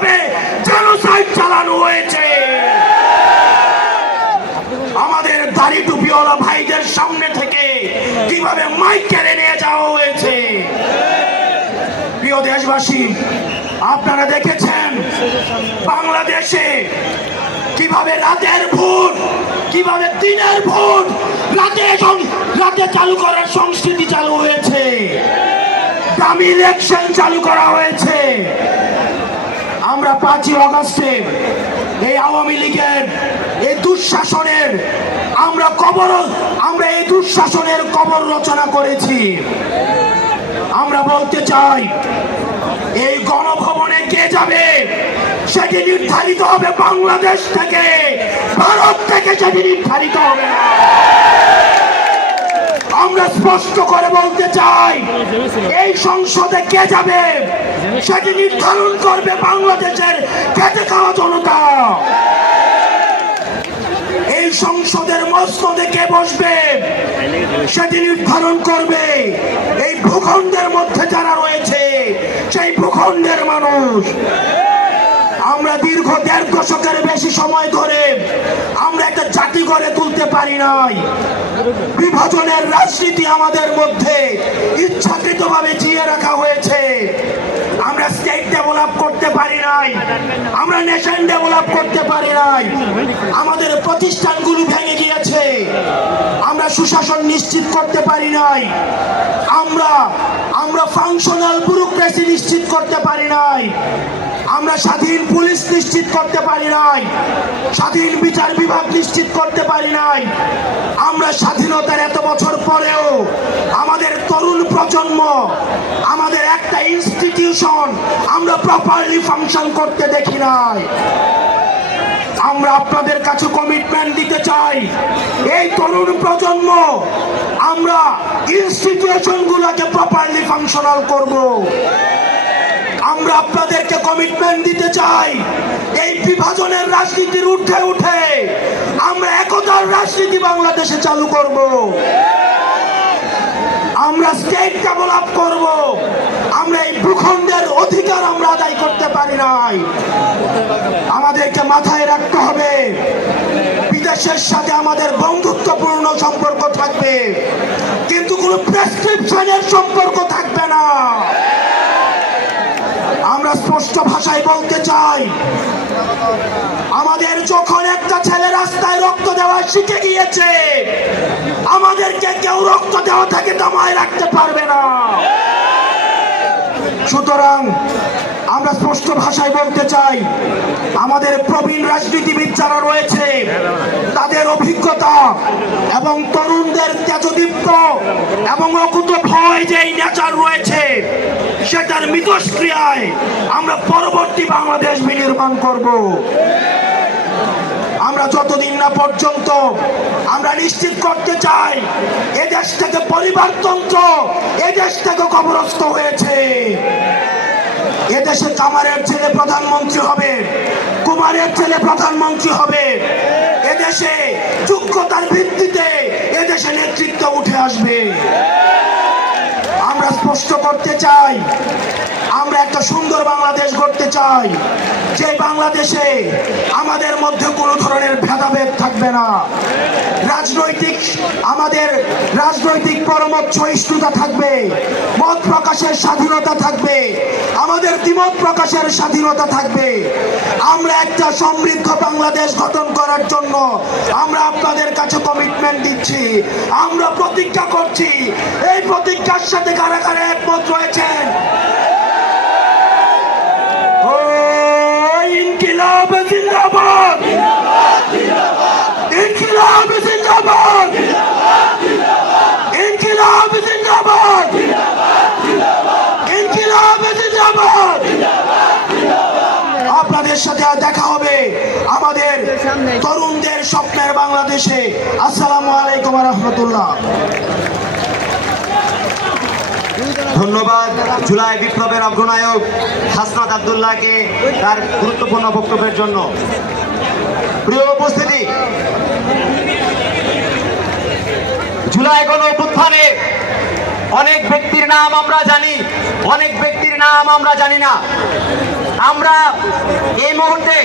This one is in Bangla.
কিভাবে জেনোসাইড চালানো হয়েছে। আমাদের দাড়ি টুপিওয়ালা ভাইদের সামনে থেকে কিভাবে মাইক কেড়ে নিয়ে যাওয়া হয়েছে। প্রিয় দেশবাসী, আপনারা দেখেছেন বাংলাদেশে কিভাবে রাতের ভোট, কিভাবে দিনের ভোট রাতে চালু করার সংস্কৃতি চালু হয়েছে, দামি ইলেকশন চালু করা হয়েছে। আমরা 5ই আগস্টে এই আওয়ামী লীগের এই দুঃশাসনের আমরা এই দুঃশাসনের কবর রচনা করেছি। আমরা বলতে চাই, এই গণভবনে কে যাবে সেটি নির্ধারিত হবে বাংলাদেশ থেকে, ভারত থেকে সেটি নির্ধারিত হবে না। আমরা স্পষ্ট করে বলতে চাই, এই সংসদে কে যাবে সেটি নির্ধারণ করবে বাংলাদেশের খেটে খাওয়া জনতা। এই সংসদের মসনদে কে বসবে সেটি নির্ধারণ করবে এই ভূখণ্ডের মধ্যে যারা রয়েছে, সেই ভূখণ্ডের মানুষ। আমরা দীর্ঘ 1.5 দশকের বেশি সময় ধরে আমরা একটা জাতি গড়ে তুলতে পারি নাই। বিভাজনের রাজনীতি আমাদের মধ্যে ইচ্ছাকৃতভাবে জিয়ে রাখা হয়েছে। আমরা স্টেট ডেভেলপ করতে পারি নাই, আমরা নেশন ডেভেলপ করতে পারি নাই। আমাদের প্রতিষ্ঠানগুলো ভেঙে গিয়েছে, আমরা সুশাসন নিশ্চিত করতে পারি নাই। আমরা ফাংশনাল ব্যুরোক্রেসি নিশ্চিত করতে পারি নাই। আমরা স্বাধীন পুলিশ নিশ্চিত করতে পারি নাই, স্বাধীন বিচার বিভাগ নিশ্চিত করতে পারি নাই। আমরা স্বাধীনতার এত বছর পরেও আমাদের তরুণ প্রজন্ম, আমাদের একটা ইনস্টিটিউশন আমরা প্রপারলি ফাংশন করতে দেখি নাই। আমরা আপনাদের কাছে কমিটমেন্ট দিতে চাই, এই তরুণ প্রজন্ম আমরা ইনস্টিটিউশনগুলোকে প্রপারলি ফাংশনাল করব। আমরা আপনাদেরকে কমিটমেন্ট দিতে চাই, এই বিভাজনের রাজনীতির ঊর্ধ্বে উঠে আমরা একতার রাজনীতি বাংলাদেশে চালু করব। আমরা স্টেট ডেভেলপ করব। আমরা এই ভূখণ্ডের অধিকার আমরা আদায় করতে পারি নাই। আমাদেরকে মাথায় রাখতে হবে, বিদেশের সাথে আমাদের বন্ধুত্বপূর্ণ সম্পর্ক থাকবে, কিন্তু কোনো প্রেসক্রিপশনের সম্পর্ক থাকবে না। আমরা স্পষ্ট ভাষায় বলতে চাই, আমাদের যখন একটা ছেলে রাস্তায় রক্ত দেওয়া শিখে গিয়েছে, আমাদেরকে কেউ রক্ত দেওয়া থেকে দমায় রাখতে পারবে না। সুতরাং আমরা স্পষ্ট ভাষায় বলতে চাই, আমাদের প্রবীণ রাজনীতিবিদ যারা রয়েছে তাদের অভিজ্ঞতা এবং তরুণদের তেজদীপ্ত এবং অকুত ভয় যে নেচার রয়েছে, সেটার মিথস্ক্রিয়ায় আমরা পরবর্তী বাংলাদেশ বিনির্মাণ করব। আমরা যতদিন না পর্যন্ত আমরা নিশ্চিত করতে চাই এদেশ থেকে পরিবারতন্ত্র, এদেশ থেকে কবরস্থ হয়েছে। এদেশে কামারের ছেলে প্রধানমন্ত্রী হবে, কুমারের ছেলে প্রধানমন্ত্রী হবে। এদেশে যোগ্যতার ভিত্তিতে এদেশে নেতৃত্ব উঠে আসবে। আমরা স্পষ্ট করতে চাই, আমরা একটা সুন্দর বাংলাদেশ গড়তে চাই, যে বাংলাদেশে আমাদের মধ্যে কোনো ধরনের ভেদাভেদ থাকবে না। আমাদের রাজনৈতিক পরমত সহিষ্ণুতা থাকবে, মত প্রকাশের স্বাধীনতা থাকবে, আমাদের দ্বিমত প্রকাশের স্বাধীনতা থাকবে। আমরা একটা সমৃদ্ধ বাংলাদেশ গঠন করার জন্য আমরা আপনাদের কাছে কমিটমেন্ট দিচ্ছি, আমরা প্রতিজ্ঞা করছি। এই প্রতিজ্ঞার সাথে কারা কারা একমত রয়েছেন? ইনকিলাব জিন্দাবাদ, ইনকিলাব জিন্দাবাদ, ইনকিলাব জিন্দাবাদ, ইনকিলাব জিন্দাবাদ। আপনাদের সাথে দেখা হবে আমাদের তরুণদের স্বপ্নের বাংলাদেশে। আসসালামু আলাইকুম ওয়া রাহমাতুল্লাহ। ধন্যবাদ জুলাই বিপ্লবের অগ্রনায়ক হাসনাত আব্দুল্লাহকে তার গুরুত্বপূর্ণ বক্তব্যের জন্য। প্রিয় উপস্থিতি, জুলাই গণ অভ্যুত্থানে অনেক ব্যক্তির নাম আমরা জানি, অনেক ব্যক্তির নাম আমরা জানি না। আমরা এই মুহূর্তে